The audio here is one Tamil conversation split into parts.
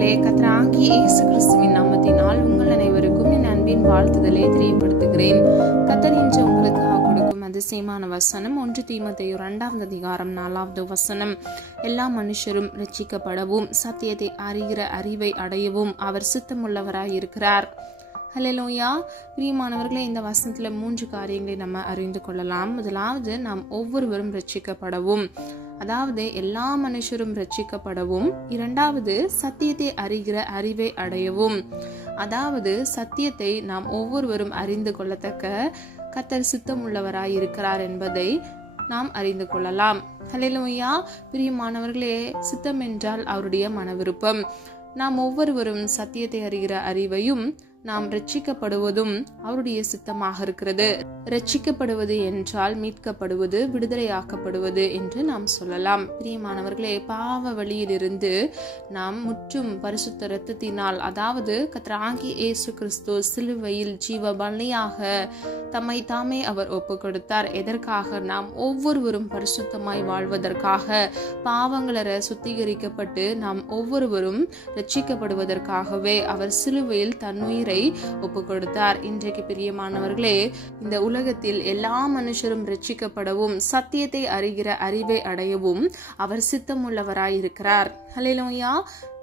பிரியமானவர்களே, கர்த்தராகிய இயேசு கிறிஸ்துவின் நாமத்தினால் உங்கள் அனைவருக்கும் என் அன்பின் வாழ்த்துதலை தெரியப்படுத்துகிறேன். கர்த்தர் இன்று உங்களுக்காக கொடுக்கும் அதிசயமான வசனம் 1 தீமோத்தேயு 2 அதிகாரம் 4 வசனம். எல்லா மனுஷரும் ரட்சிக்கப்படவும் சத்தியத்தை அறிகிற அறிவை அடையவும் அவர் சித்தமுள்ளவராய் இருக்கிறார். ஹல்லேலூயா. பிரியமானவர்களே, இந்த வசனத்துல 3 காரியங்களை நம்ம அறிந்து கொள்ளலாம். முதலாவது, நாம் ஒவ்வொருவரும் ரட்சிக்கப்படவும், அதாவது எல்லா மனுஷரும் ரட்சிக்கப்படவும். இரண்டாவது, சத்தியத்தை அறிகிற அறிவை அடையவும், அதாவது சத்தியத்தை நாம் ஒவ்வொருவரும் அறிந்து கொள்ளத்தக்க கர்த்தர் சித்தம் உள்ளவராய் இருக்கிறார் என்பதை நாம் அறிந்து கொள்ளலாம். ஹல்லேலூயா. பிரியமானவர்களே, சித்தம் என்றால் அவருடைய மன விருப்பம். நாம் ஒவ்வொருவரும் சத்தியத்தை அறிகிற அறிவையும் நாம் ரட்சிக்கப்படுவதும் அவருடைய சித்தமாக இருக்கிறது. ரட்சிக்கப்படுவது என்றால் மீட்கப்படுவது, விடுதலையாக்கப்படுவது என்று நாம் சொல்லலாம். பிரியமானவர்களே, பாவ வழியிலிருந்து நாம் முற்றும் பரிசுத்த இரத்தத்தினால், அதாவது கர்த்தராகிய இயேசு கிறிஸ்து சிலுவையில் ஜீவ பலியாக தம்மை தாமே அவர் ஒப்பு கொடுத்தார். எதற்காக? நாம் ஒவ்வொருவரும் பரிசுத்தமாய் வாழ்வதற்காக, பாவங்களற சுத்திகரிக்கப்பட்டு நாம் ஒவ்வொருவரும் ரட்சிக்கப்படுவதற்காகவே அவர் சிலுவையில் தன்னுயிரை ஒப்பு கொடுத்தார். இன்றைக்கு பிரியமானவர்களே, இந்த உலகத்தில் எல்லா மனுஷரும் ரட்சிக்கப்படவும் சத்தியத்தை அறிகிற அறிவை அடையவும் அவர் சித்தமுள்ளவராய் இருக்கிறார். ஹல்லேலூயா.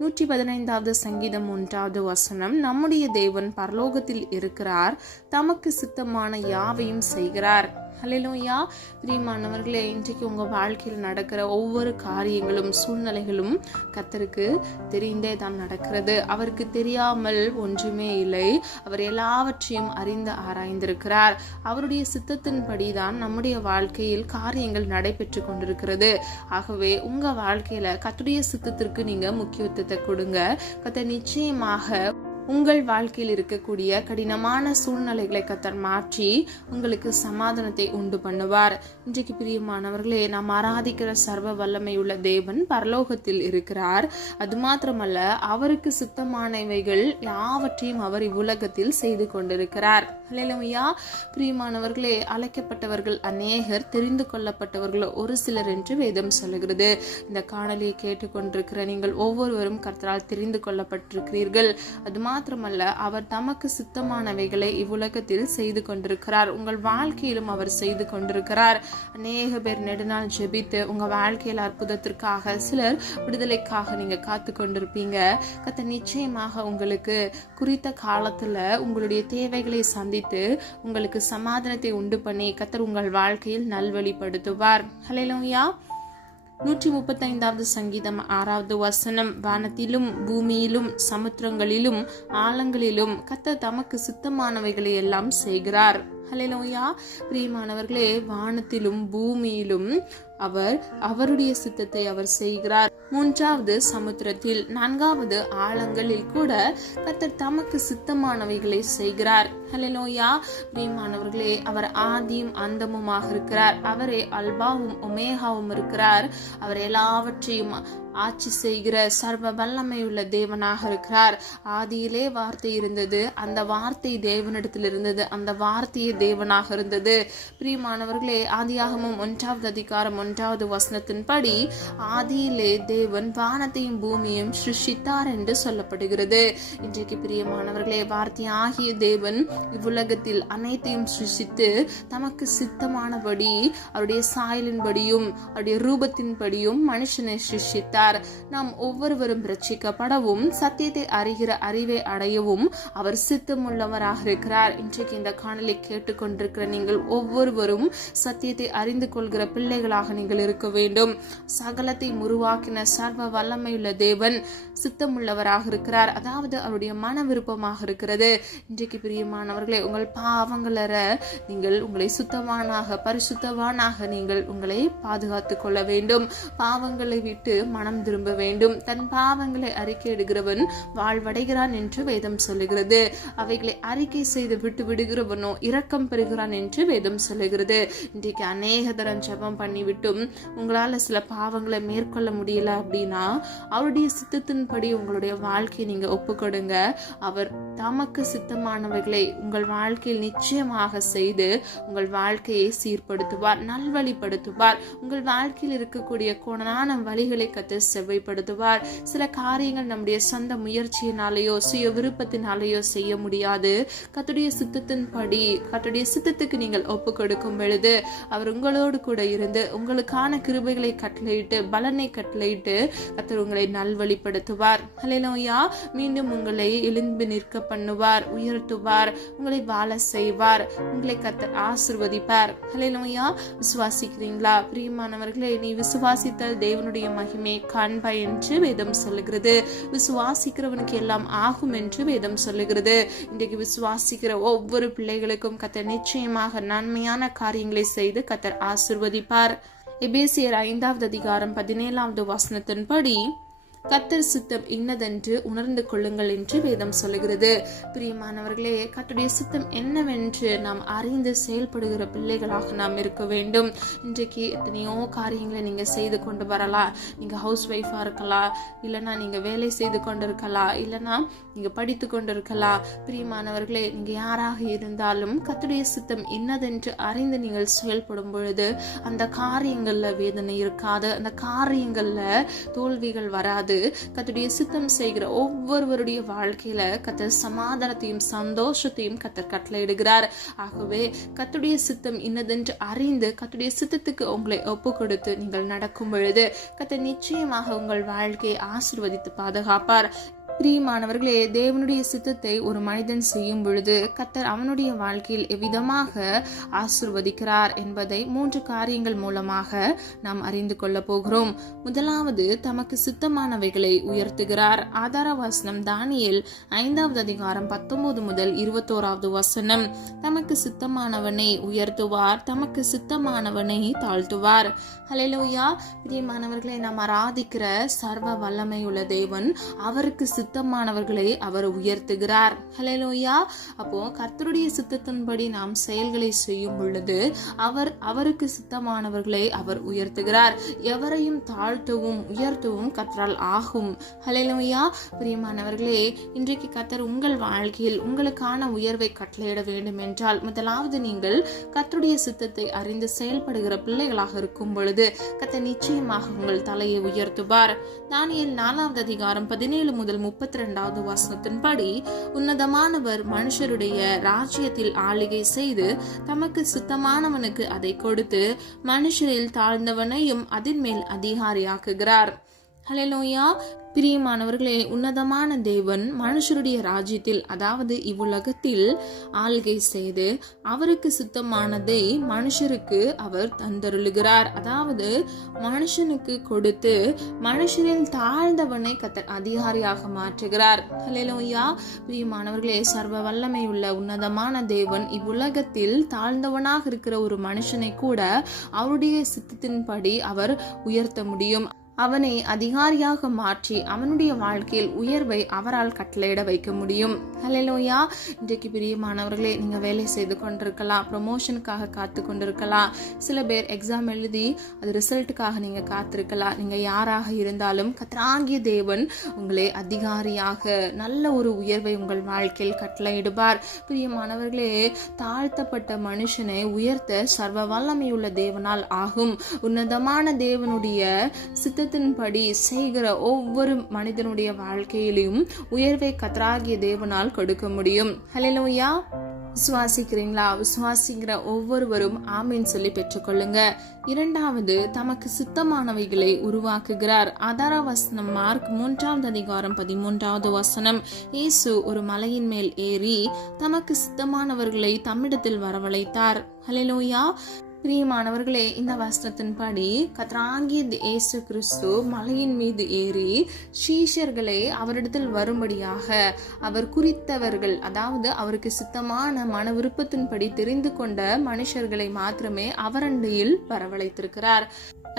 115வது சங்கீதம் 1வது வசனம். நம்முடைய தேவன் பரலோகத்தில் இருக்கிறார், தமக்கு சித்தமான யாவையும் செய்கிறார். ஹல்லேலூயா. பிரியமானவர்களே, இன்றைக்கு உங்க வாழ்க்கையில் நடக்கிற ஒவ்வொரு காரியங்களும் சூழ்நிலைகளும் கர்த்தருக்கு தெரிந்தே தான் நடக்கிறது. அவருக்கு தெரியாமல் ஒன்றுமே இல்லை. அவர் எல்லாவற்றையும் அறிந்து ஆராய்ந்திருக்கிறார். அவருடைய சித்தத்தின்படி தான் நம்முடைய வாழ்க்கையில் காரியங்கள் நடைபெற்று கொண்டிருக்கிறது. ஆகவே உங்க வாழ்க்கையில கர்த்தருடைய சித்தத்திற்கு நீங்க முக்கியத்துவத்தை கொடுங்க. கர்த்தர் நிச்சயமாக உங்கள் வாழ்க்கையில் இருக்கக்கூடிய கடினமான சூழ்நிலைகளை கர்த்தர் மாற்றி உங்களுக்கு சமாதானத்தை உண்டு பண்ணுவார். இன்றைக்கு பிரியமானவர்களே, நாம் ஆராதிக்கிற சர்வ வல்லமை உள்ள தேவன் பரலோகத்தில் இருக்கிறார். அது மாத்திரமல்ல, அவருக்கு சித்தமானவைகள் யாவற்றையும் அவர் இவ்வுலகத்தில் செய்து கொண்டிருக்கிறார். ஹல்லேலூயா. பிரியமானவர்களே, அழைக்கப்பட்டவர்கள் அநேகர், தெரிந்து கொள்ளப்பட்டவர்கள் ஒரு சிலர் என்று வேதம் சொல்லுகிறது. இந்த காணொலியை கேட்டுக்கொண்டிருக்கிற நீங்கள் ஒவ்வொருவரும் கர்த்தரால் தெரிந்து கொள்ளப்பட்டிருக்கிறீர்கள். அது மாத்திரமல்ல, அவர் தமக்கு சித்தமானவைகளை இவ்வுலகத்தில் செய்து கொண்டிருக்கிறார். உங்கள் வாழ்க்கையிலும் அவர் செய்து கொண்டிருக்கிறார். அநேக பேர் நெடுநாள் ஜெபித்து உங்க வாழ்க்கையில் அற்புதத்திற்காக, சிலர் விடுதலைக்காக நீங்க காத்து கொண்டிருப்பீங்க. கர்த்தர் நிச்சயமாக உங்களுக்கு குறித்த காலத்துல உங்களுடைய தேவைகளை சந்தித்து உங்களுக்கு சமாதானத்தை உண்டு பண்ணி கர்த்தர் உங்கள் வாழ்க்கையில் நல்வழிப்படுத்துவார். ஹல்லேலூயா. 135வது சங்கீதம் 6வது வசனம். வானத்திலும் பூமியிலும் சமுத்திரங்களிலும் ஆழங்களிலும் கர்த்தர் தமக்கு சித்தமானவைகளை எல்லாம் செய்கிறார். ஹல்லேலூயா. பிரியமானவர்களே, வானத்திலும் பூமியிலும் அவர் அவருடைய சித்தத்தை அவர் செய்கிறார். 3வது சமுத்திரத்தில், 4வது ஆழங்களில் கூட கர்த்தர் தமக்கு சித்தமானவைகளை செய்கிறார். ஹல்லேலூயா. பிரியமானவர்களே, அவர் ஆதியும் அந்தமுமாக இருக்கிறார். அவரே அல்பாவும் ஒமேகாவும் இருக்கிறார். அவர் எல்லாவற்றையும் ஆட்சி செய்கிற சர்வ வல்லமையுள்ள தேவனாக இருக்கிறார். ஆதியிலே வார்த்தை இருந்தது, அந்த வார்த்தை தேவனிடத்தில் இருந்தது, அந்த வார்த்தையே தேவனாக இருந்தது. பிரியமானவர்களே, ஆதியாகமம் 1வது அதிகாரம் 1வது வசனத்தின்படி ஆதியிலே தேவன் வானத்தையும் பூமியையும் சிருஷ்டித்தார் என்று சொல்லப்படுகிறது. இன்றைக்கு பிரியமானவர்களே, வார்த்தை ஆகிய தேவன் இவ்வுலகத்தில் அனைத்தையும் சிருஷ்டித்து தமக்கு சித்தமானபடி அவருடைய சாயலின்படியும் அவருடைய ரூபத்தின்படியும் மனுஷனை சிருஷ்டித்தார். நாம் ஒவ்வொருவரும் ரட்சிக்கப்படவும் சத்தியத்தை அறிகிற அறிவை அடையவும் அவர் சித்தமுள்ளவராக இருக்கிறார். இன்றைக்கு இந்த காணொலி கேட்டுக்கொண்டிருக்கிற நீங்கள் ஒவ்வொருவரும் சத்தியத்தை அறிந்து கொள்கிற பிள்ளைகளாக நீங்கள் இருக்க வேண்டும். சகலத்தை உருவாக்கின சர்வ வல்லமையுள்ள தேவன் சித்தமுள்ளவராக இருக்கிறார், அதாவது அவருடைய மன விருப்பமாக இருக்கிறது. இன்றைக்கு பிரியமானவர்களே, உங்கள் பாவங்களற நீங்கள் உங்களை சுத்தவானாக, பரிசுத்தவானாக நீங்கள் உங்களை பாதுகாத்துக் கொள்ள வேண்டும். பாவங்களை விட்டு மனம் திரும்ப வேண்டும். தன் பாவங்களை அறிக்கையிடுகிறவன் வாழ்வடைகிறான் என்று வேதம் சொல்லுகிறது. அவைகளை அறிக்கை செய்து விட்டு விடுகிறவனோ இரக்கம் பெறுகிறான் என்று வேதம் சொல்லுகிறது. இன்றைக்கு அநேக தரம் ஜெபம் பண்ணிவிட்டும் உங்களால சில பாவங்களை மேற்கொள்ள முடியல அப்படின்னா அவருடைய சித்தத்தின்படி உங்களுடைய வாழ்க்கையை நீங்க ஒப்பு கொடுங்க. அவர் தமக்கு சித்தமானவைகளை உங்கள் வாழ்க்கையில் நிச்சயமாக செய்து உங்கள் வாழ்க்கையை சீர்படுத்துவார், நல்வழிப்படுத்துவார். உங்கள் வாழ்க்கையில் இருக்கக்கூடிய கோணலான வழிகளை கர்த்தர் செவ்வைப்படுத்துவார். சில காரியங்கள் நம்முடைய சொந்த முயற்சியினாலேயோ சுய விருப்பத்தினாலேயோ செய்ய முடியாது. கர்த்தருடைய சித்தத்தின்படி கர்த்தருடைய சித்தத்துக்கு நீங்கள் ஒப்பு கொடுக்கும் பொழுது அவர் உங்களோடு கூட இருந்து உங்களுக்கான கிருபைகளை கட்டளையிட்டு பலனை கட்டளையிட்டு கர்த்தர் உங்களை நல்வழிப்படுத்துவார். ஹல்லேலூயா. மீண்டும் உங்களை எழும்பி நிற்க பண்ணுவார், உயர்த்துவார், உங்களை வாழ செய்வார், உங்களை கர்த்தர் ஆசீர்வதிப்பார். ஹல்லேலூயா. விசுவாசிக்கிறீங்களா? பிரியமானவர்களே, நீ விசுவாசித்தால் தேவனுடைய மகிமையை காண்பாய் என்று வேதம் சொல்லுகிறது. விசுவாசிக்கிறவனுக்கு எல்லாம் ஆகும் என்று வேதம் சொல்லுகிறது. இன்றைக்கு விசுவாசிக்கிற ஒவ்வொரு பிள்ளைகளுக்கும் கர்த்தர் நிச்சயமாக நன்மையான காரியங்களை செய்து கர்த்தர் ஆசீர்வதிப்பார். எபேசியர் 5வது அதிகாரம் 17வது வசனத்தின்படி கர்த்தர் சித்தம் இன்னதென்று உணர்ந்து கொள்ளுங்கள் என்று வேதம் சொல்லுகிறது. பிரியமானவர்களே, கர்த்தருடைய சித்தம் என்னவென்று நாம் அறிந்து செயல்படுகிற பிள்ளைகளாக நாம் இருக்க வேண்டும். இன்றைக்கு எத்தனையோ காரியங்களை நீங்க செய்து கொண்டு வரலாம். நீங்க ஹவுஸ் ஒய்ஃபா இருக்கலாம், இல்லைன்னா நீங்க வேலை செய்து கொண்டிருக்கலாம், இல்லைன்னா நீங்க படித்து கொண்டிருக்கலாம். பிரியமானவர்களே, நீங்க யாராக இருந்தாலும் கர்த்தருடைய சித்தம் இன்னதென்று அறிந்து நீங்கள் செயல்படும் பொழுது அந்த காரியங்கள்ல வேதனை இருக்காது, அந்த காரியங்கள்ல தோல்விகள் வராது. கர்த்தருடைய சித்தம் செய்கிற ஒவ்வொருவருடைய வாழ்க்கையில கர்த்தர் சமாதானத்தையும் சந்தோஷத்தையும் கர்த்தர் கட்டளையிடுகிறார். ஆகவே கர்த்தருடைய சித்தம் இன்னதென்று அறிந்து கர்த்தருடைய சித்தத்துக்கு உங்களை ஒப்பு கொடுத்து நீங்கள் நடக்கும் பொழுது கர்த்தர் நிச்சயமாக உங்கள் வாழ்க்கையை ஆசீர்வதித்து பாதுகாப்பார். பிரியமானவர்களே, தேவனுடைய சித்தத்தை ஒரு மனிதன் செய்யும் பொழுது கர்த்தர் அவனுடைய வாழ்க்கையில் எவ்விதமாக ஆசீர்வதிக்கிறார் என்பதை 3 காரியங்கள் மூலமாக நாம் அறிந்து கொள்ள போகிறோம். முதலாவது, தமக்கு சித்தமானவைகளை உயர்த்துகிறார். ஆதார வசனம் தானியேல் 5வது அதிகாரம் 19 முதல் 21வது வசனம். தமக்கு சித்தமானவனை உயர்த்துவார், தமக்கு சித்தமானவனை தாழ்த்துவார். ஹல்லேலூயா. பிரியமானவர்களை, நாம் ஆராதிக்கிற சர்வ வல்லமை உள்ள தேவன் அவருக்கு சித்தமானவர்களை அவர் உயர்த்துகிறார். ஹல்லேலூயா. அப்போ கர்த்தருடைய சித்தத்தின்படி நாம் செயல்களை செய்யும் பொழுது அவருக்கு சித்தமானவர்களை அவர் உயர்த்துகிறார். எவரையும் தாழ்த்தவும் உயர்த்தவும் கர்த்தரால் ஆகும். ஹல்லேலூயா. பிரியமானவர்களே, இன்றைக்கு கர்த்தர் உங்கள் வாழ்க்கையில் உங்களுக்கான உயர்வை கட்டளையிட வேண்டும் என்றால் முதலாவது நீங்கள் கர்த்தருடைய சித்தத்தை அறிந்து செயல்படுகிற பிள்ளைகளாக இருக்கும் பொழுது கர்த்தர் நிச்சயமாக உங்கள் தலையை உயர்த்துவார். தானியேல் 4வது அதிகாரம் 17 முதல் 32வது வசனத்தின்படி, உன்னதமானவர் மனுஷருடைய ராஜ்யத்தில் ஆளுகை செய்து தமக்கு சித்தமானவனுக்கு அதை கொடுத்து மனுஷரில் தாழ்ந்தவனையும் அதன் மேல் அதிகாரியாக்குகிறார். ஹல்லேலூயா. பிரியமானவர்களே, உன்னதமான தேவன் மனுஷருடைய ராஜ்யத்தில், அதாவது இவ்வுலகத்தில் ஆள்கை செய்து அவருக்கு சித்தமானதை மனுஷருக்கு அவர் தந்தருளுகிறார். அதாவது மனுஷனுக்கு கொடுத்து மனுஷரில் தாழ்ந்தவனை கர்த்தர் அதிகாரியாக மாற்றுகிறார். ஹல்லேலூயா. பிரியமானவர்களே, சர்வ வல்லமை உள்ள உன்னதமான தேவன் இவ்வுலகத்தில் தாழ்ந்தவனாக இருக்கிற ஒரு மனுஷனை கூட அவருடைய சித்தத்தின்படி அவர் உயர்த்த முடியும். அவனை அதிகாரியாக மாற்றி அவனுடைய வாழ்க்கையில் உயர்வை அவரால் கட்டளையிட வைக்க முடியும். ஹல்லேலூயா. இன்றைக்கு பிரியமானவர்களே, நீங்க வேலை செய்து கொண்டிருக்கலாம், ப்ரமோஷனுக்காக காத்து கொண்டிருக்கலாம். சில பேர் எக்ஸாம் எழுதி அது ரிசல்ட்டுக்காக நீங்க காத்திருக்கலாம். நீங்க யாராக இருந்தாலும் கர்த்தராகிய தேவன் உங்களை அதிகாரியாக நல்ல ஒரு உயர்வை உங்கள் வாழ்க்கையில் கட்டளையிடுவார். பிரியமானவர்களே, தாழ்த்தப்பட்ட மனுஷனை உயர்த்த சர்வ வல்லமையுள்ள தேவனால் ஆகும். உன்னதமான தேவனுடைய சித்தத்தின்படி செய்கிற ஒவ்வொரு மனிதனுடைய வாழ்க்கையிலும் உயர்வை கர்த்தராகிய தேவனால் கொடுக்க முடியும். ஹல்லேலூயா. விசுவாசிக்கிறீங்களா? விசுவாசிக்கிற ஒவ்வொருவரும் ஆமீன் சொல்லி பெற்றுக்கொள்ளுங்க. இரண்டாவது, தமக்கு சித்தமானவைகளை உருவாக்குகிறார். ஆதார வசனம் மார்க் 3வது அதிகாரம் 13வது வசனம். இயேசு ஒரு மலையின் மேல் ஏறி தமக்கு சித்தமானவர்களை தம்மிடத்தில் வரவழைத்தார். ஹல்லேலூயா. பிரியமானவர்களே, இந்த வசனத்தின்படி கர்த்தராகிய இயேசு கிறிஸ்து மலையின் மீது ஏறி சீஷர்களை அவரிடத்தில் வரும்படியாக அவர் குறித்தவர்கள், அதாவது அவருக்கு சித்தமான மன விருப்பத்தின்படி தெரிந்து கொண்ட மனுஷர்களை மாத்திரமே அவரண்டையில் வரவழைத்திருக்கிறார்.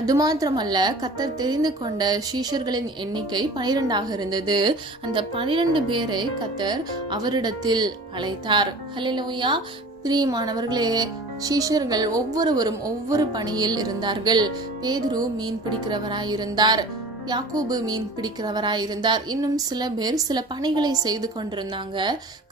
அது மாத்திரமல்ல, கர்த்தர் தெரிந்து கொண்ட சீஷர்களின் எண்ணிக்கை 12 இருந்தது. அந்த 12 பேரை கர்த்தர் அவரிடத்தில் அழைத்தார். ஹல்லேலூயா. பிரியமானவர்களே, சீஷர்கள் ஒவ்வொருவரும் ஒவ்வொரு பணியில் இருந்தார்கள். பேதுரு மீன் பிடிக்கிறவராயிருந்தார். யாக்கோபு மீன் பிடிக்கிறவராய் இருந்தார். இன்னும் சில பேர் சில பணிகளை செய்து கொண்டிருந்தாங்க.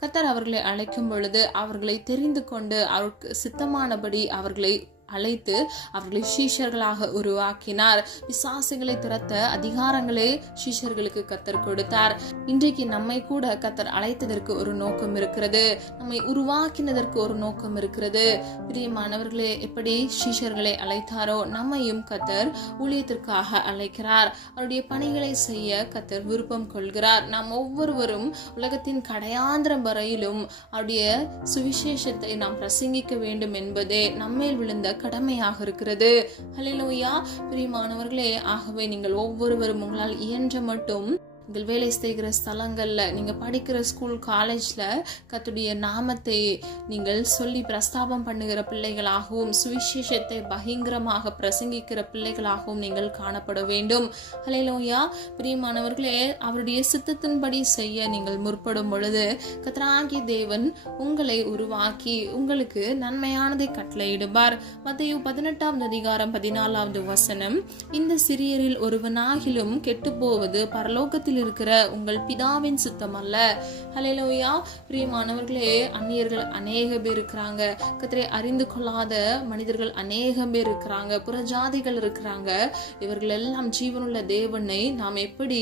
கர்த்தர் அவர்களை அழைக்கும் பொழுது அவர்களை தெரிந்து கொண்டு அவருக்கு சித்தமானபடி அவர்களை அழைத்து அவர்களை சீஷர்களாக உருவாக்கினார். பிசாசுகளை துரத்த அதிகாரங்களே சீஷர்களுக்கு கர்த்தர் கொடுத்தார். இன்றைக்கு நம்மை கூட கர்த்தர் அழைத்ததற்கு ஒரு நோக்கம் இருக்கிறது, நம்மை உருவாக்கினதற்கு ஒரு நோக்கம் இருக்கிறது. பிரியமானவர்களே, எப்படி சீஷர்களை அழைத்தாரோ நம்மையும் கர்த்தர் ஊழியத்திற்காக அழைக்கிறார். அவருடைய பணிகளை செய்ய கர்த்தர் விருப்பம் கொள்கிறார். நாம் ஒவ்வொருவரும் உலகத்தின் கடையாந்திரம் வரையிலும் அவருடைய சுவிசேஷத்தை நாம் பிரசங்கிக்க வேண்டும் என்பதே நம்மேல் விழுந்த கடமையாக இருக்கிறது. ஹல்லேலூயா. பிரியமானவர்களே, ஆகவே நீங்கள் ஒவ்வொருவரும் உங்களால் இயன்ற மட்டும் நீங்கள் வேலை செய்கிற ஸ்தலங்கள்ல, நீங்க படிக்கிற ஸ்கூல் காலேஜ்ல கர்த்தருடைய நாமத்தை நீங்கள் சொல்லி பிரஸ்தாபம் பண்ணுகிற பிள்ளைகளாகவும் சுவிசேஷத்தை பகிரங்கமாக பிரசங்கிக்கிற பிள்ளைகளாகவும் நீங்கள் காணப்பட வேண்டும். ஹல்லேலூயா. பிரியமானவர்களே, அவருடைய சித்தத்தின்படி செய்ய நீங்கள் முற்படும் பொழுது கர்த்தராகிய தேவன் உங்களை உருவாக்கி உங்களுக்கு நன்மையானதை கட்டளையிடுவார். மத்தேயு 18:14 இந்த சிறியரில் ஒருவனாகிலும் கெட்டு போவது பரலோகத்தில் இருக்கிற உங்கள் பிதாவின் சித்தம் அல்ல. ஹல்லேலூயா. பிரியமானவர்களே, அந்நியர்கள் அநேக பேர் இருக்கிறாங்க, கர்த்தரை அறிந்து கொள்ளாத மனிதர்கள் அநேக பேர் இருக்கிறாங்க, புறஜாதிகள் இருக்கிறாங்க. இவர்கள் எல்லாம் ஜீவனுள்ள தேவனை நாம் எப்படி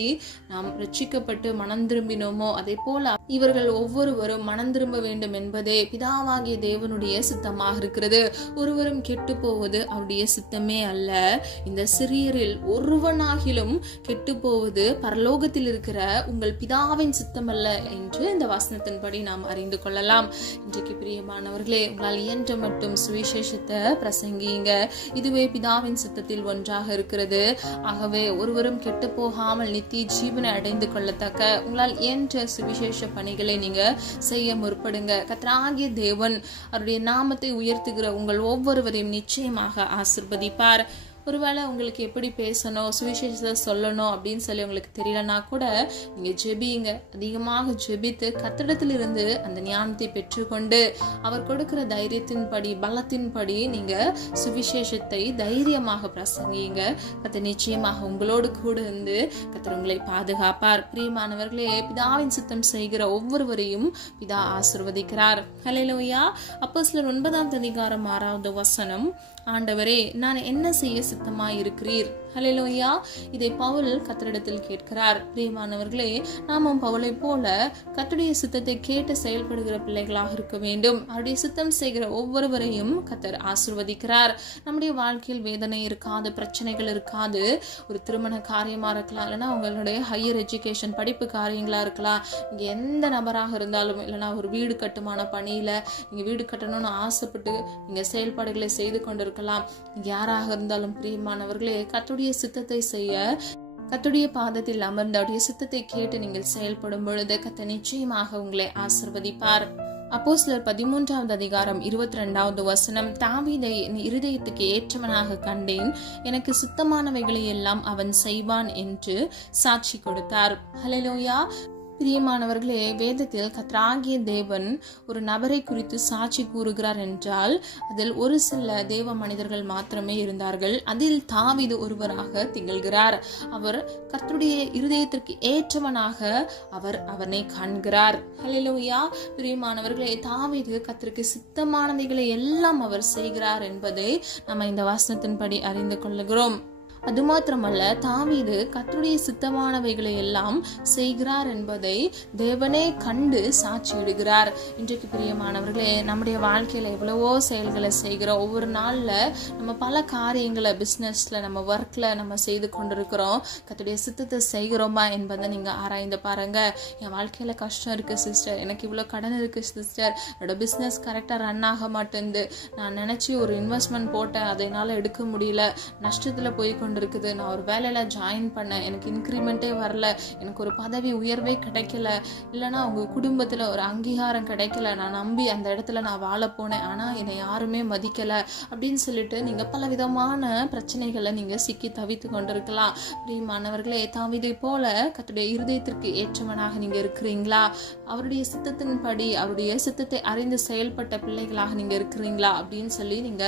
நாம் ரட்சிக்கப்பட்டு மனம் திரும்பினோமோ அதே போல இவர்கள் ஒவ்வொருவரும் மனம் திரும்ப வேண்டும் என்பதே பிதாவாகிய தேவனுடைய சித்தமாக இருக்கிறது. ஒருவரும் கெட்டு போவது அவருடைய சித்தமே அல்ல. இந்த சிறியரில் ஒருவனாகிலும் கெட்டு போவது பரலோகத்தில் இருக்கிற உங்கள் பிதாவின் சித்தம் அல்ல என்று இந்த வசனத்தின்படி நாம் அறிந்து கொள்ளலாம். இன்றைக்கு பிரியமானவர்களே, உங்களால் இயன்ற மட்டும் சுவிசேஷத்தை பிரசங்கிங்க. இதுவே பிதாவின் சித்தத்தில் ஒன்றாக இருக்கிறது. ஆகவே ஒருவரும் கெட்டு போகாமல் நித்திய ஜீவனை அடைந்து கொள்ளத்தக்க உங்களால் இயன்ற சுவிசேஷ பணிகளை நீங்க செய்ய முற்படுங்க. கர்த்தராகிய தேவன் அவருடைய நாமத்தை உயர்த்துகிற உங்கள் ஒவ்வொருவரையும் நிச்சயமாக ஆசீர்வதிப்பார். ஒருவேளை உங்களுக்கு எப்படி பேசணும், சுவிசேஷத்தை சொல்லணும் அப்படின்னு சொல்லி உங்களுக்கு தெரியலனா கூட நீங்க ஜெபிங்க. அதிகமாக ஜெபித்து கர்த்தரிடத்திலிருந்து அந்த ஞானத்தை பெற்றுக்கொண்டு அவர் கொடுக்கிற தைரியத்தின்படி பலத்தின்படி நீங்க சுவிசேஷத்தை தைரியமாக பிரசங்கிங்க. கர்த்தர் நிச்சயமாக உங்களோடு கூட இருந்து கர்த்தர் உங்களை பாதுகாப்பார். பிரியமானவர்களே, பிதாவின் சித்தம் செய்கிற ஒவ்வொருவரையும் பிதா ஆசீர்வதிக்கிறார். ஹல்லேலூயா. அப்போஸ்தலர் 9:6 ஆண்டவரே, நான் என்ன செய்ய சித்தமாய் இருக்கிறீர்? ஹல்லேலூயா. இதை பவுல் கர்த்தரிடத்தில் கேட்கிறார். பிரியமானவர்களே, நாமும் பவுலை போல கர்த்தருடைய சித்தத்தை கேட்டு செயல்படுகிற பிள்ளைகளாக இருக்க வேண்டும். அவருடைய சித்தம் செய்கிற ஒவ்வொருவரையும் கர்த்தர் ஆசீர்வதிக்கிறார். நம்முடைய வாழ்க்கையில் வேதனை இருக்காது, பிரச்சனைகள் இருக்காது. ஒரு திருமண காரியமா இருக்கலாம், இல்லைன்னா உங்களுடைய ஹையர் எஜுகேஷன் படிப்பு காரியங்களா இருக்கலாம். இங்க எந்த நபராக இருந்தாலும், இல்லைன்னா ஒரு வீடு கட்டுமான பணியில நீங்க வீடு கட்டணும்னு ஆசைப்பட்டு நீங்க செயல்பாடுகளை செய்து கொண்டிருக்கலாம். யாராக இருந்தாலும் பிரியமானவர்களே, கர்த்தருடைய சித்தத்தை செய்ய கர்த்தருடைய பாதத்தில் அமர்ந்து அவருடைய சித்தத்தை கேட்டு நீங்கள் செயல்படும் பொழுது கர்த்தர் நிச்சயமாக உங்களை ஆசீர்வதிப்பார். அப்போஸ்தலர் 13:22 தாவீதை என் இருதயத்துக்கு ஏற்றவனாக கண்டேன், எனக்கு சித்தமானவைகளை எல்லாம் அவன் செய்வான் என்று சாட்சி கொடுத்தார். ஹல்லேலூயா. பிரியமானவர்களே, வேதத்தில் கர்த்தராகிய தேவன் ஒரு நபரை குறித்து சாட்சி கூறுகிறார் என்றால் அதில் ஒரு சில தேவ மனிதர்கள் மாத்திரமே இருந்தார்கள். அதில் தாவீது ஒருவராக திகழ்கிறார். அவர் கர்த்தருடைய இருதயத்திற்கு ஏற்றவனாக அவனை காண்கிறார். ஹல்லேலூயா. பிரியமானவர்களே, தாவீது கர்த்தருக்கு சித்தமானவைகளை எல்லாம் அவர் செய்கிறார் என்பதை நம்ம இந்த வசனத்தின்படி அறிந்து கொள்ளுகிறோம். அது மாத்திரமல்ல, தாவீது கர்த்தருடைய சித்தமானவைகளை எல்லாம் செய்கிறார் என்பதை தேவனே கண்டு சாட்சியிடுகிறார். இன்றைக்கு பிரியமானவர்களே, நம்முடைய வாழ்க்கையில எவ்வளவோ செயல்களை செய்கிறோம். ஒவ்வொரு நாள்ல நம்ம பல காரியங்களை பிசினஸ்ல நம்ம ஒர்க்ல நம்ம செய்து கொண்டிருக்கிறோம். கர்த்தருடைய சித்தத்தை செய்கிறோமா என்பதை நீங்க ஆராய்ந்து பாருங்க. என் வாழ்க்கையில கஷ்டம் இருக்கு சிஸ்டர், எனக்கு இவ்வளவு கடன் இருக்கு சிஸ்டர், என்னோட பிசினஸ் கரெக்டா ரன் ஆக மாட்டேங்குது, நான் நினைச்சு ஒரு இன்வெஸ்ட்மெண்ட் போட்டேன், அதனால எடுக்க முடியல, நஷ்டத்துல போய் இருக்குது, நான் ஒரு வேலையில ஜாயின் பண்ணேன், எனக்கு இன்க்ரிமெண்டே வரல, எனக்கு ஒரு பதவி உயர்வே கிடைக்கல, இல்லைன்னா உங்க குடும்பத்துல ஒரு அங்கீகாரம் கிடைக்கல, நான் நம்பி அந்த இடத்துல நான் வாழ போனேன், ஆனா என்னை யாருமே மதிக்கல அப்படின்னு சொல்லிட்டு நீங்க பல விதமான பிரச்சனைகளை நீங்க சிக்கி தவித்து கொண்டிருக்கலாம். பிரியமானவர்களே, தாவீதை போல கர்த்தருடைய இருதயத்திற்கு ஏற்றவனாக நீங்க இருக்கிறீங்களா? அவருடைய சித்தத்தின்படி அவருடைய சித்தத்தை அறிந்து செயல்பட்ட பிள்ளைகளாக நீங்க இருக்கிறீங்களா அப்படின்னு சொல்லி நீங்க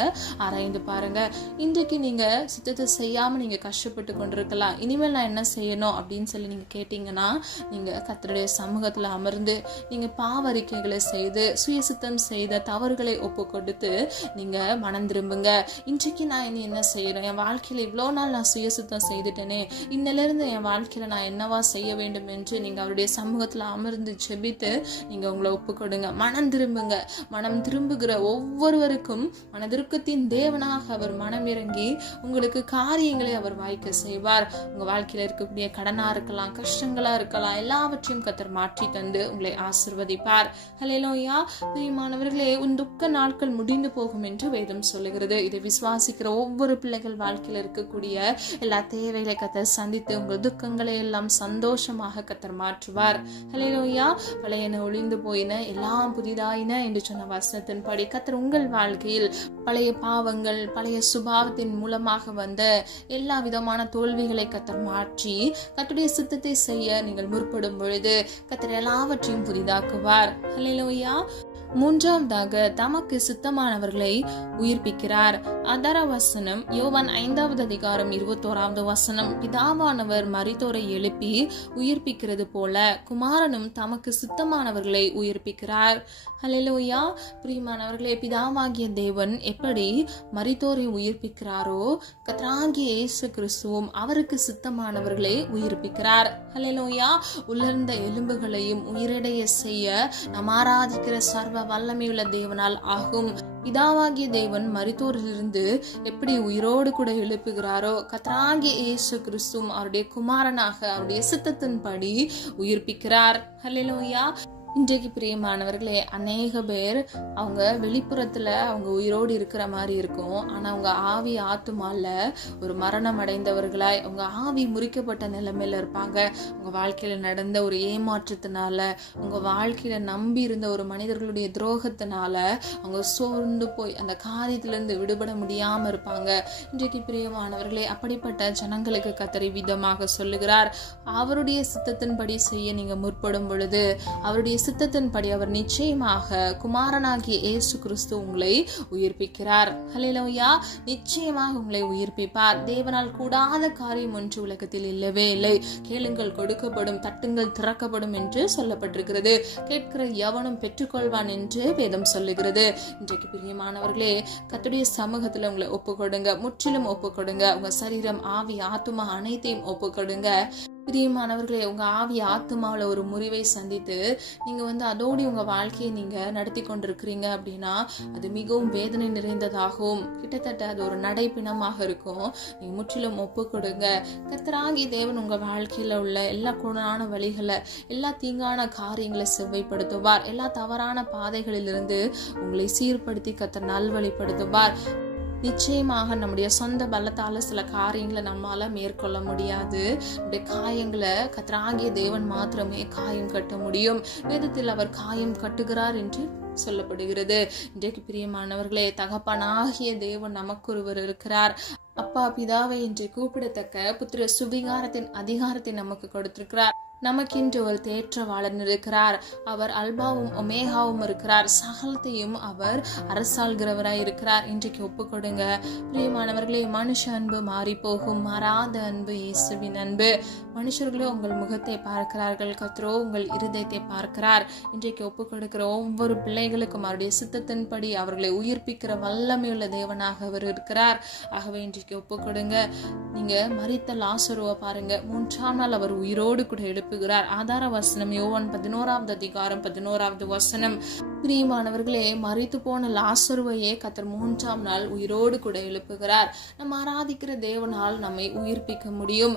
ஆராய்ந்து பாருங்க. இன்றைக்கு நீங்க சித்தத்தை செய்யாம இல்லாமல் நீங்கள் கஷ்டப்பட்டு கொண்டிருக்கலாம். இனிமேல் நான் என்ன செய்யணும் அப்படின்னு சொல்லி நீங்கள் கேட்டிங்கன்னா, நீங்கள் கர்த்தருடைய சமூகத்தில் அமர்ந்து நீங்கள் பாவறிக்கைகளை செய்து சுயசுத்தம் செய்த தவறுகளை ஒப்பு கொடுத்து நீங்கள் மனம் திரும்புங்க. இன்றைக்கு நான் இனி என்ன செய்யணும், என் வாழ்க்கையில் இவ்வளோ நாள் நான் சுயசுத்தம் செய்துட்டேனே, இன்னிலிருந்து என் வாழ்க்கையில் நான் என்னவா செய்ய வேண்டும் என்று நீங்கள் அவருடைய சமூகத்தில் அமர்ந்து ஜெபித்து நீங்கள் உங்களை ஒப்பு கொடுங்க. மனம் திரும்புங்க. மனம் திரும்புகிற ஒவ்வொருவருக்கும் மனதிருக்கத்தின் தேவனாக அவர் மனம் இறங்கி உங்களுக்கு காரியங்களை அவர் வாய்க்க செய்வார். உங்கள் வாழ்க்கையில் இருக்கக்கூடிய கடனாக இருக்கலாம், கஷ்டங்களாக இருக்கலாம், எல்லாவற்றையும் கர்த்தர் மாற்றி தந்து உங்களை ஆசீர்வதிப்பார். ஹல்லேலூயா. பிரியமானவர்களே, உன் துக்க நாட்கள் முடிந்து போகும் என்று வேதம் சொல்லுகிறது. இதை விசுவாசிக்கிற ஒவ்வொரு பிள்ளைகள் வாழ்க்கையில் இருக்கக்கூடிய எல்லா தேவைகளை கர்த்தர் சந்தித்து உங்கள் துக்கங்களை எல்லாம் சந்தோஷமாக கர்த்தர் மாற்றுவார். ஹல்லேலூயா. பழையன ஒளிந்து போயின, எல்லாம் புதிதாயின என்று சொன்ன வசனத்தின்படி கர்த்தர் உங்கள் வாழ்க்கையில் பழைய பாவங்கள், பழைய சுபாவத்தின் மூலமாக வந்த எல்லா விதமான தோல்விகளை கர்த்தர் மாற்றி கர்த்தருடைய சித்தத்தை செய்ய நீங்கள் முற்படும் பொழுது கர்த்தர் எல்லாவற்றையும் புதிதாக்குவார். ஹல்லேலூயா. மூன்றாவதாக தமக்கு சித்தமானவர்களை உயிர்ப்பிக்கிறார். ஆதார வசனம் யோவான் 5வது அதிகாரம் 21வது வசனம், பிதாவானவர் மரித்தோரை எழுப்பி உயிர்ப்பிக்கிறது போல குமாரனும் தமக்கு சித்தமானவர்களை உயிர்ப்பிக்கிறார். ஹல்லேலூயா. பிரியமானவர்களே, பிதாவாகிய தேவன் எப்படி மரித்தோரை உயிர்ப்பிக்கிறாரோ, கர்த்தராகிய இயேசு கிறிஸ்துவும் அவருக்கு சித்தமானவர்களை உயிர்ப்பிக்கிறார். ஹல்லேலூயா. உலர்ந்த எலும்புகளையும் உயிரடைய செய்ய நாம் ஆராதிக்கிற சர்வ வல்லமையுள்ள தேவனால் ஆகும். பிதாவாகிய தேவன் மரித்தோரிலிருந்து எப்படி உயிரோடு கூட எழுப்புகிறாரோ, கர்த்தராகிய இயேசு கிறிஸ்துவும் அவருடைய குமாரனாக அவருடைய சித்தத்தின்படி உயிர்ப்பிக்கிறார். ஹல்லேலூயா. இன்றைக்கு பிரியமானவர்களே, அநேக பேர் அவங்க வெளிப்புறத்துல அவங்க உயிரோடு இருக்கிற மாதிரி இருக்கும், ஆனா அவங்க ஆவி ஆத்துமால ஒரு மரணம் அடைந்தவர்களாய் அவங்க ஆவி முறிக்கப்பட்ட நிலைமையில இருப்பாங்க. உங்க வாழ்க்கையில நடந்த ஒரு ஏமாற்றத்தினால, உங்க வாழ்க்கையில நம்பி இருந்த ஒரு மனிதர்களுடைய துரோகத்தினால அவங்க சோர்ந்து போய் அந்த காரியத்திலிருந்து விடுபட முடியாம இருப்பாங்க. இன்றைக்கு பிரியமானவர்களே, அப்படிப்பட்ட ஜனங்களுக்கு கர்த்தர் விதமாக சொல்லுகிறார், அவருடைய சித்தத்தின்படி செய்ய நீங்க முற்படும் பொழுது அவருடைய சித்தத்தின்படி அவர் நிச்சயமாக குமாரனாகிய இயேசு கிறிஸ்து உங்களை உயிர்ப்பிக்கிறார். ஹல்லேலூயா. நிச்சயமாக உங்களை உயிர்ப்பிப்பார். தேவனால் கூடாத காரியம் ஒன்று உலகத்தில் இல்லவே இல்லை. கேளுங்கள் கொடுக்கப்படும், தட்டுங்கள் திறக்கப்படும் என்று சொல்லப்பட்டிருக்கிறது. கேட்கிற எவனும் பெற்றுக்கொள்வான் என்று வேதம் சொல்லுகிறது. இன்றைக்கு பிரியமானவர்களே, கர்த்தருடைய சமூகத்தில் உங்களை ஒப்புக்கொடுங்க. முற்றிலும் ஒப்புக்கொடுங்க. உங்க சரீரம், ஆவி, ஆத்துமா அனைத்தையும் ஒப்புக்கொடுங்க. பிரியமானவர்களே, உங்க ஆவி ஆத்துமாவில் ஒரு முறிவை சந்தித்து நீங்க அதோடு உங்க வாழ்க்கையை நீங்க நடத்தி கொண்டிருக்கிறீங்க அப்படின்னா அது மிகவும் வேதனை நிறைந்ததாகவும் கிட்டத்தட்ட அது ஒரு நடைப்பிணமாக இருக்கும். நீங்க முற்றிலும் ஒப்பு கொடுங்க. கர்த்தராகிய தேவன் உங்க வாழ்க்கையில உள்ள எல்லா குணான வழிகளை, எல்லா தீங்கான காரியங்களை செவ்வைப்படுத்துவார். எல்லா தவறான பாதைகளிலிருந்து உங்களை சீர்படுத்தி கர்த்தர் நல்வழிப்படுத்துவார். நிச்சயமாக நம்முடைய சொந்த பலத்தால சில காரியங்களை நம்மால மேற்கொள்ள முடியாது. நம்முடைய காயங்களை கர்த்தராகிய தேவன் மாத்திரமே காயம் கட்ட முடியும். வேதத்தில் அவர் காயம் கட்டுகிறார் என்று சொல்லப்படுகிறது. இன்றைக்கு பிரியமானவர்களே, தகப்பனாகிய தேவன் நமக்கு ஒருவர் இருக்கிறார். அப்பா பிதாவை என்று கூப்பிடத்தக்க புத்திர சுவிகாரத்தின் அதிகாரத்தை நமக்கு கொடுத்திருக்கிறார். நமக்கென்று ஒரு தேற்றவாளன் இருக்கிறார். அவர் அல்பாவும் ஒமேகாவும் இருக்கிறார். சகலத்தையும் அவர் அரசாள்கிறவராய் இருக்கிறார். இன்றைக்கு ஒப்புக்கொடுங்க பிரியமானவர்களே. மனுஷ அன்பு மாறி போகும், மாறாத அன்பு இயேசுவின் அன்பு. மனுஷர்களோ உங்கள் முகத்தை பார்க்கிறார்கள், கர்த்தரோ உங்கள் இருதயத்தை பார்க்கிறார். இன்றைக்கு ஒப்புக்கொடுக்கிற ஒவ்வொரு பிள்ளைகளுக்கும் அவருடைய சித்தத்தின்படி அவர்களை உயிர்ப்பிக்கிற வல்லமையுள்ள தேவனாக அவர் இருக்கிறார். ஆகவே இன்றைக்கு ஒப்புக்கொடுங்க. நீங்க மரித்த லாசருவை பாருங்க, 3ஆம் நாள் அவர் உயிரோடு கூட எழுப்புகிறார். ஆதார வசனம் யோவான் 11வது அதிகாரம் 11வது வசனம். பிரியமானவர்களே, மரித்து போன லாசருவையே கர்த்தர் 3ஆம் நாள் உயிரோடு கூட எழுப்புகிறார். நம்ம ஆராதிக்கிற தேவனால் நம்மை உயிர்ப்பிக்க முடியும்.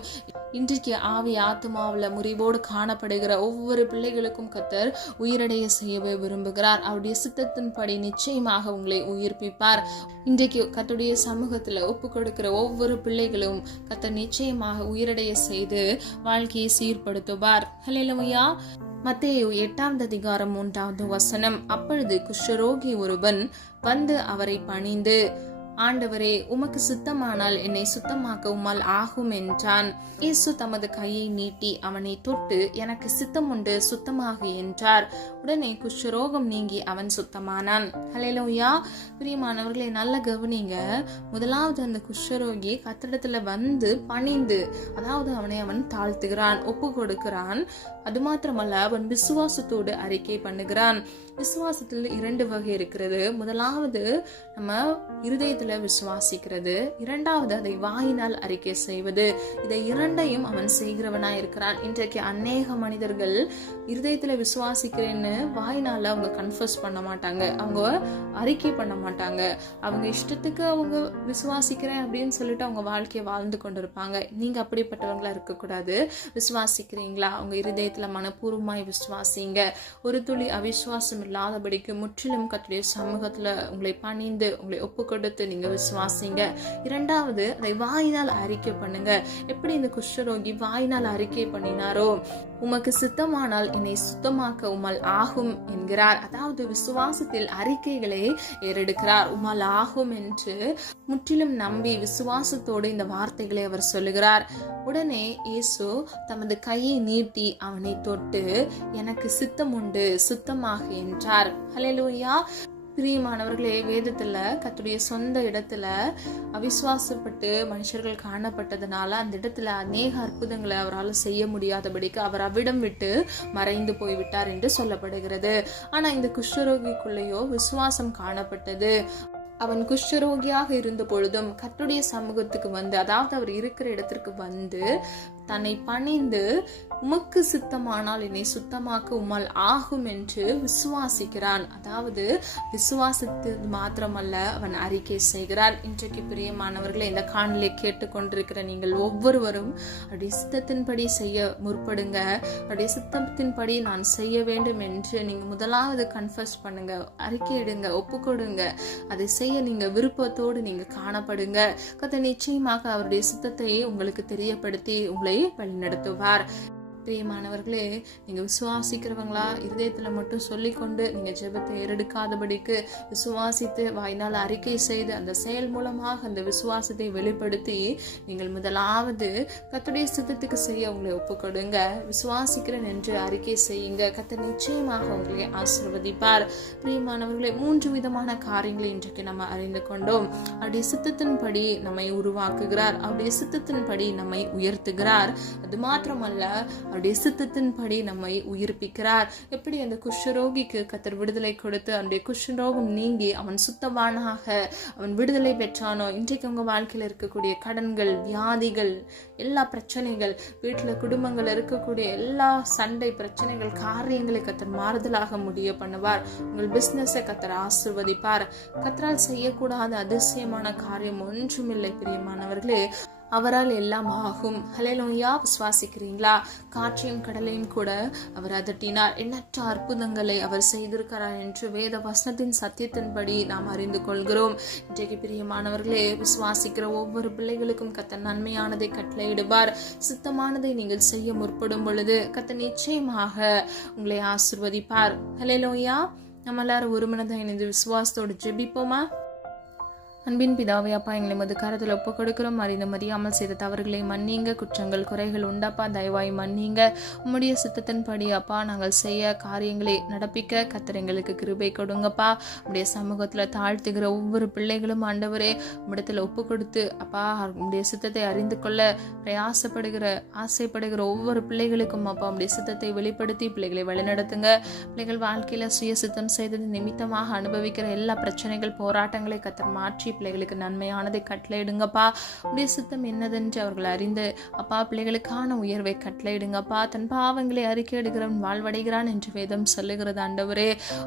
இன்றைக்கு ஆவி ஆத்துமாவில் முறிவோடு காணப்படுகிற ஒவ்வொரு பிள்ளைகளுக்கும் கர்த்தர் உயிரடைய செய்யவே விரும்புகிறார். அவருடைய சித்தத்தின்படி நிச்சயமாக உங்களை உயிர்ப்பிப்பார். இன்றைக்கு கர்த்தருடைய சமூகத்தில் ஒப்பு கொடுக்கிற ஒவ்வொரு பிள்ளைகளும் கர்த்தர் நிச்சயமாக உயிரடைய செய்து வாழ்க்கையை சீர்படுத்துவார். ஹல்லேலூயா. மத்தேயு 8வது அதிகாரம் 3வது வசனம், அப்பொழுது குஷ்டரோகி ஒருவன் வந்து அவரை பணிந்து, ஆண்டவரே, உமக்கு சித்தமானால் என்னை சுத்தமாக்க உம்மால் ஆகும் என்றான். இயேசு தமது கையை நீட்டி அவனை தொட்டு, எனக்கு சித்தம் உண்டு, சுத்தமாக என்றார். உடனே குஷ்டரோகம் நீங்கி அவன் சுத்தமானான். ஹல்லேலூயா. பிரியமானவர்களே, நல்ல கவனிங்க. முதலாவது அந்த குஷ்டரோகி கத்திடத்துல வந்து பணிந்து, அதாவது அவன் தாழ்த்துகிறான், ஒப்பு கொடுக்கிறான். அது மாத்திரமல்ல, அவன் விசுவாசத்தோடு அறிக்கை பண்ணுகிறான். விசுவாசத்தில் 2 வகை இருக்கிறது. முதலாவது நம்ம இருதயத்துல விசுவாசிக்கிறது, இரண்டாவது அதை வாயினால் அறிக்கை செய்வது. இதை இரண்டையும் அவன் செய்கிறவனா இருக்கிறான். இன்றைக்கு அநேக மனிதர்கள் இருதயத்துல விசுவாசிக்கிறேன்னு வாயினால அவங்க கன்ஃபர்ஸ் பண்ண மாட்டாங்க, அவங்க அறிக்கை பண்ண மாட்டாங்க. அவங்க இஷ்டத்துக்கு அவங்க விசுவாசிக்கிறேன் அப்படின்னு சொல்லிட்டு அவங்க வாழ்க்கையை வாழ்ந்து கொண்டிருப்பாங்க. நீங்க அப்படிப்பட்டவங்களா இருக்கக்கூடாது. விசுவாசிக்கிறீங்களா? அவங்க இருதயத்துல மனப்பூர்வமாய் விசுவாசிங்க. ஒரு துளி அவிசுவாசம் இல்லாதபடிக்கு முற்றிலும் கர்த்தருடைய சமூகத்துல உங்களை பணிந்து உங்களை ஒப்பு கொடுத்து நீங்க விசுவாசிங்க. இரண்டாவது, அதை வாயினால் அறிக்கை பண்ணுங்க. எப்படி இந்த குஷ்டரோகி வாயினால் அறிக்கை பண்ணினாரோ, உமக்கு சித்தமானால் என்னை சுத்தமாக்க உம்மால் ஆகும் என்கிறார். அதாவது விசுவாசத்தில் அறிக்கைகளை ஏறெடுக்கிறார். உம்மால் ஆகும் என்று முற்றிலும் நம்பி விசுவாசத்தோடு இந்த வார்த்தைகளை அவர் சொல்லுகிறார். உடனே இயேசு தமது கையை நீட்டி அவனை தொட்டு, எனக்கு சித்தம் உண்டு, சுத்தமாக என்றார். ஹல்லேலூயா. பிரியமானவர்களே, வேதத்துல கர்த்தருடைய சொந்த இடத்துல அவிசுவாசப்பட்டு மனுஷர்கள் காணப்பட்டதுனால அந்த இடத்துல அநேக அற்புதங்களை அவரால் செய்ய முடியாதபடிக்கு அவர் அவ்விடம் விட்டு மறைந்து போய்விட்டார் என்று சொல்லப்படுகிறது. ஆனா இந்த குஷ்டரோகிக்குள்ளேயோ விசுவாசம் காணப்பட்டது. அவன் குஷ்டரோகியாக இருந்த பொழுதும் கர்த்தருடைய சமூகத்துக்கு வந்து, அதாவது அவர் இருக்கிற இடத்திற்கு வந்து தன்னை பணிந்து, உமக்கு சித்தமானால் என்னை சுத்தமாக்க உம்மால் ஆகும் என்று விசுவாசிக்கிறான். அதாவது விசுவாசத்து மாத்திரமல்ல, அவன் அறிக்கை செய்கிறான். இன்றைக்கு பிரியமானவர்களை, இந்த காணொளியை கேட்டுக்கொண்டிருக்கிற நீங்கள் ஒவ்வொருவரும் அவருடைய சித்தத்தின்படி செய்ய முற்படுங்க. அவருடைய சித்தத்தின்படி நான் செய்ய வேண்டும் என்று நீங்க முதலாவது கன்ஃபர்ஸ் பண்ணுங்க, அறிக்கையிடுங்க, ஒப்பு கொடுங்க. அதை செய்ய நீங்க விருப்பத்தோடு நீங்க காணப்படுங்க. கர்த்தர் நிச்சயமாக அவருடைய சித்தத்தை உங்களுக்கு தெரியப்படுத்தி உங்களை வழிநடத்துவார். பிரியமானவர்களே, நீங்க விசுவாசிக்கிறவங்களா? இருதயத்துல மட்டும் சொல்லிக்கொண்டு நீங்க ஜெபத்தை ஏறெடுக்காதபடிக்கு விசுவாசித்து வாயினால் அறிக்கை செய்து அந்த செயல் மூலமாக அந்த விசுவாசத்தை வெளிப்படுத்தி நீங்கள் முதலாவது கர்த்தருடைய சித்தத்துக்கு செய்ய உங்களை ஒப்புக்கொடுங்க. விசுவாசிக்கிறேன் என்று அறிக்கை செய்யுங்க. கர்த்தர் நிச்சயமாக உங்களை ஆசீர்வதிப்பார். பிரியமானவர்களே, 3 விதமான காரியங்களை இன்றைக்கு நம்ம அறிந்து கொண்டோம். அவருடைய சித்தத்தின்படி நம்மை உருவாக்குகிறார், அவருடைய சித்தத்தின்படி நம்மை உயர்த்துகிறார். அது மாத்திரமல்ல, அவருடைய சித்தத்தின்படி நம்மை உயிர்ப்பிக்கிறார். எப்படி அந்த குஷ்டரோகிக்கு கர்த்தர் விடுதலை கொடுத்து அவனுடைய குஷ்டரோகம் நீங்கி அவன் சுத்தவானாக அவன் விடுதலை பெற்றானோ, இன்றைக்கு உங்க வாழ்க்கையில் இருக்கக்கூடிய கடன்கள், வியாதிகள், எல்லா பிரச்சனைகள், வீட்டுல குடும்பங்கள் இருக்கக்கூடிய எல்லா சண்டை பிரச்சனைகள், காரியங்களை கர்த்தர் மாறுதலாக முடிய பண்ணுவார். உங்கள் பிசினஸை கர்த்தர் ஆசீர்வதிப்பார். கர்த்தரால் செய்யக்கூடாத அதிசயமான காரியம் ஒன்றுமில்லை. பிரியமானவர்களே, அவரால் எல்லாம் ஆகும். ஹல்லேலூயா. விசுவாசிக்கிறீங்களா? காற்றையும் கடலையும் கூட அவர் அதட்டினார். எண்ணற்ற அற்புதங்களை அவர் செய்திருக்கிறார் என்று வேத வசனத்தின் சத்தியத்தின்படி நாம் அறிந்து கொள்கிறோம். இன்றைக்கு பிரியமானவர்களே, விசுவாசிக்கிற ஒவ்வொரு பிள்ளைகளுக்கும் கர்த்தர் நன்மையானதை கட்டளையிடுவார். சித்தமானதை நீங்கள் செய்ய முற்படும் பொழுது கர்த்தர் நிச்சயமாக உங்களை ஆசீர்வதிப்பார். ஹல்லேலூயா. நம்ம எல்லாரும் ஒரு மனதாக இணைந்து விசுவாசத்தோடு ஜெபிப்போமா? அன்பின் பிதாவே, அப்பா, எங்களை மது கரத்தில் ஒப்பு கொடுக்கிறோம். அறிந்து மறியாமல் செய்த தவறுகளை மன்னிங்க. குற்றங்கள் குறைகள் உண்டாப்பா, தயவாய் மன்னிங்க. உம்முடைய சித்தத்தின்படி அப்பா நாங்கள் செய்ய காரியங்களை நடப்பிக்க கர்த்தர் எங்களுக்கு கிருபை கொடுங்கப்பா. உம்முடைய சமூகத்தில் தாழ்த்துகிற ஒவ்வொரு பிள்ளைகளும் ஆண்டவரே உம்மிடத்தில் ஒப்பு கொடுத்து அப்பா உம்முடைய சித்தத்தை அறிந்து கொள்ள பிரயாசப்படுகிற ஆசைப்படுகிற ஒவ்வொரு பிள்ளைகளுக்கும் அப்பா உம்முடைய சித்தத்தை வெளிப்படுத்தி பிள்ளைகளை வழிநடத்துங்க. பிள்ளைகள் வாழ்க்கையில சுய சித்தம் செய்தது நிமித்தமாக அனுபவிக்கிற எல்லா பிரச்சனைகள், போராட்டங்களை கர்த்தர் மாற்றி பிள்ளைகளுக்கு நன்மையானதை கட்டளையிடுங்கப்பா. உடைய சித்தம் என்னதென்று அவர்கள் அறிந்து அப்பா பிள்ளைகளுக்கான உயர்வை கட்டளையிடுங்கப்பா. தன் பாவங்களை அறிக்கையிடுகிறவன் வாழ்வடைகிறான் என்று வேதம் சொல்லுகிறது. ஆண்டவரே,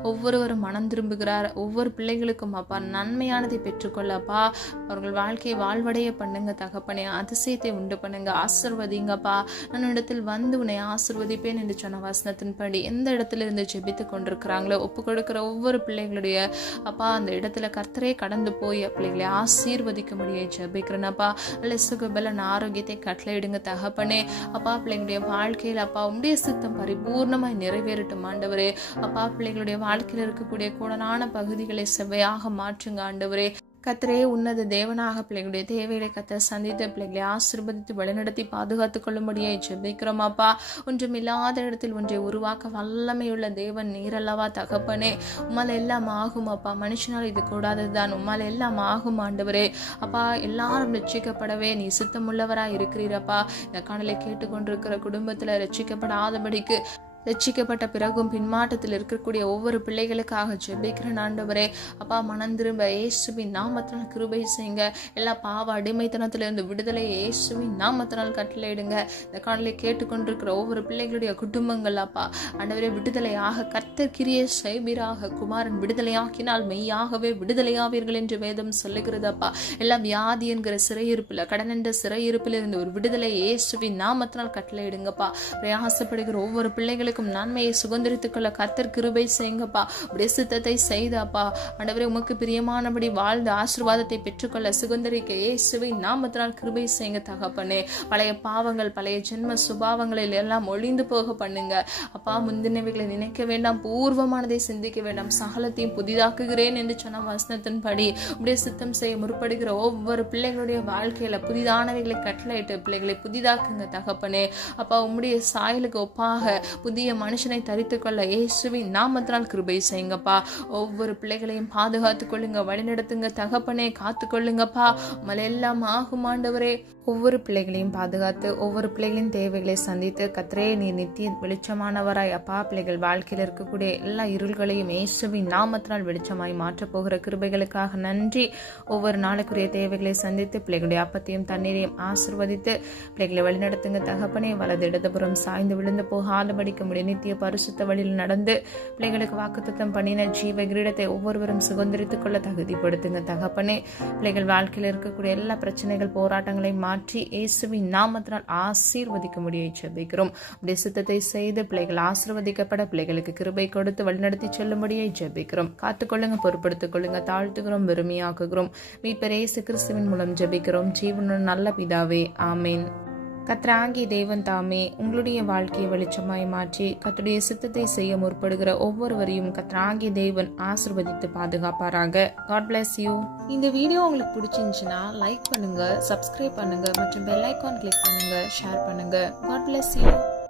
ஒவ்வொருவரும் மனம் திரும்புகிறார். ஒவ்வொரு பிள்ளைகளுக்கும் அப்பா நன்மையானதை பெற்றுக்கொள்ளப்பா. அவர்கள் வாழ்க்கையை வாழ்வடைய பண்ணுங்க தகப்பனே. அதிசயத்தை உண்டு பண்ணுங்க, ஆசீர்வதிங்கப்பா. நான் இடத்தில் வந்து உன்னை ஆசீர்வதிப்பேன் என்று சொன்ன வசனத்தின்படி எந்த இடத்துல இருந்து ஜெபித்து கொண்டிருக்கிறாங்களோ ஒப்பு கொடுக்கிற ஒவ்வொரு பிள்ளைகளுடைய அப்பா அந்த இடத்துல கர்த்தரே கடந்து போய் பிள்ளைகளை ஆசீர்வதிக்க முடியும் ஜெபிக்கிறேனப்பா. நல்ல சுகபலன் ஆரோக்கியத்தை கட்டளையிடுங்க தகப்பனே. அப்பா பிள்ளைங்களுடைய வாழ்க்கையில் அப்பா உம்முடைய சித்தம் பரிபூர்ணமாய் நிறைவேறட்டும் ஆண்டவரே. அப்பா பிள்ளைகளுடைய வாழ்க்கையில் இருக்கக்கூடிய கோடலான பகுதிகளை செவ்வையாக மாற்றுங்க ஆண்டவரே. கர்த்தரே உன்னத தேவனாக பிள்ளைகளுடைய தேவைகளை கர்த்தர் சந்தித்து பிள்ளைகளை ஆசீர்வதித்து வழிநடத்தி பாதுகாத்துக் கொள்ளும்படியாய் ஜெபிக்கிறோம் அப்பா. ஒன்றுமில்லாத இடத்தில் ஒன்றை உருவாக்க வல்லமையுள்ள தேவன் நீரல்லவா தகப்பனே. உம்மால் எல்லாம் ஆகும் அப்பா. மனுஷனால் இது கூடாததுதான். உம்மால் எல்லாம் ஆகும் ஆண்டவரே. அப்பா, எல்லாரும் ரட்சிக்கப்படவே நீ சித்தமுள்ளவராய் இருக்கிறீரப்பா. இந்த காணலை கேட்டுக்கொண்டிருக்கிற குடும்பத்தில் ரட்சிக்கப்படாதபடிக்கு ரட்சிக்கப்பட்ட பிறகும் பின்மாற்றத்தில் இருக்கக்கூடிய ஒவ்வொரு பிள்ளைகளுக்காக ஜெபிக்கிறேன் ஆண்டவரே. அப்பா, மனம் திரும்ப இயேசுவின் நாமத்தினால் கிருபை செய்யுங்க. எல்லா பாவ அடிமைத்தனத்திலிருந்து விடுதலை இயேசுவின் நாமத்தினால் கட்டளையிடுங்க. இந்த காணலை கேட்டுக்கொண்டிருக்கிற ஒவ்வொரு பிள்ளைகளுடைய குடும்பங்கள் அப்பா ஆண்டவரே விடுதலையாக கர்த்தர் கிரியை செய்வீராக. குமாரன் விடுதலையாக்கினால் மெய்யாகவே விடுதலையாவீர்கள் என்று வேதம் சொல்லுகிறது அப்பா. எல்லாம் வியாதி என்கிற சிறையிருப்பில் கடன் என்ற சிறையிருப்பில் இருந்து ஒரு விடுதலை இயேசுவின் நாமத்தினால் கட்டளையிடுங்கப்பா. பிரயாசப்படுகிற ஒவ்வொரு பிள்ளைகளுக்கும் நன்மையை சுதந்திரித்துக் கொள்ள கர்த்தர் கிருபை செய்யுங்கப்பா. உடைய சித்தத்தை செய்தப்பா ஆண்டவரே உமக்கு பிரியமானபடி வாழ்ந்து ஆசீர்வாதத்தை பெற்றுக்கொள்ள சுதந்திரிக்க இயேசுவின் நாமத்தினால் கிருபை செய்யுங்க தகப்பனே. பழைய பாவங்கள் பழைய ஜென்ம சுபாவங்களில் எல்லாம் ஒளிந்து போக பண்ணுங்க அப்பா. முந்தினவைகளை நினைக்க வேண்டாம், பூர்வமானதை சிந்திக்க வேண்டாம், சகலத்தையும் புதிதாக்குகிறேன் என்று சொன்ன வசனத்தின்படி உடைய சித்தம் செய்ய முற்படுகிற ஒவ்வொரு பிள்ளைகளுடைய வாழ்க்கையில புதிதானவைகளை கட்டளையிட்டு பிள்ளைகளை புதிதாக்குங்க தகப்பனே. அப்பா, உம்முடைய சாயலுக்கு ஒப்பாக புதிய மனுஷனை தரித்துக் கொள்ள இயேசுவின் நாமத்தினால் கிருபை செய்யுங்கப்பா. ஒவ்வொரு பிள்ளைகளையும் பாதுகாத்துக் கொள்ளுங்க, வழிநடத்துங்க தகப்பனே, காத்துக்கொள்ளுங்கப்பா. எல்லாம் ஆகும் ஆண்டவரே. ஒவ்வொரு பிள்ளைகளையும் பாதுகாத்து ஒவ்வொரு பிள்ளைகளின் தேவைகளை சந்தித்து கர்த்தரே நீர் நித்திய வெளிச்சமானவராய் அப்பா. பிள்ளைகள் வாழ்க்கையில் இருக்கக்கூடிய எல்லா இருள்களையும் இயேசுவின் நாமத்தினால் வெளிச்சமாய் மாற்றப் போகிற கிருபைகளுக்காக நன்றி. ஒவ்வொரு நாளுக்குரிய தேவைகளை சந்தித்து பிள்ளைகளுடைய அப்பத்தையும் தண்ணீரையும் ஆசீர்வதித்து பிள்ளைகளை வழிநடத்துங்க தகப்பனே. வலது இடதுபுறம் சாய்ந்து விழுந்து போகாதபடிக்கு முடிய நித்திய பரிசுத்த வழியில் நடந்து பிள்ளைகளுக்கு வாக்குத்தத்தம் பண்ணின ஜீவ கிரீடத்தை ஒவ்வொருவரும் சுதந்திரித்துக் கொள்ள தகுதிப்படுத்துங்க தகப்பனே. பிள்ளைகள் வாழ்க்கையில் இருக்கக்கூடிய எல்லா பிரச்சனைகள் போராட்டங்களையும் மாற்றி இயேசுவின் நாமத்தினால் ஆசீர்வதிக்க முடிய ஜெபிக்கிறோம். உடைய சித்தத்தை செய்து பிள்ளைகள் ஆசீர்வதிக்கப்பட பிள்ளைகளுக்கு கிருபை கொடுத்து வழிநடத்தி செல்லும்படியை ஜெபிக்கிறோம். காத்துக்கொள்ளுங்க, பொறுப்படுத்திக் கொள்ளுங்க, தாழ்த்துகிறோம், வெறுமையாக்குகிறோம். மீட்பர் இயேசு கிறிஸ்துவின் மூலம் ஜெபிக்கிறோம் ஜீவனுள்ள நல்ல பிதாவே, ஆமேன். கர்த்தராகிய தேவன் தாமே உங்களுடைய வாழ்க்கையை வெளிச்சமாய் மாற்றி கர்த்தருடைய சித்தத்தை செய்ய முற்படுகிற ஒவ்வொருவரையும் கர்த்தராகிய தேவன் ஆசீர்வதித்து பாதுகாப்பாராக. God bless you. இந்த வீடியோ உங்களுக்கு பிடிச்சிருந்துச்சுன்னா லைக் பண்ணுங்க, சப்ஸ்கிரைப் பண்ணுங்க மற்றும் பெல் ஐகான் கிளிக் பண்ணுங்க, ஷேர் பண்ணுங்க. God bless you.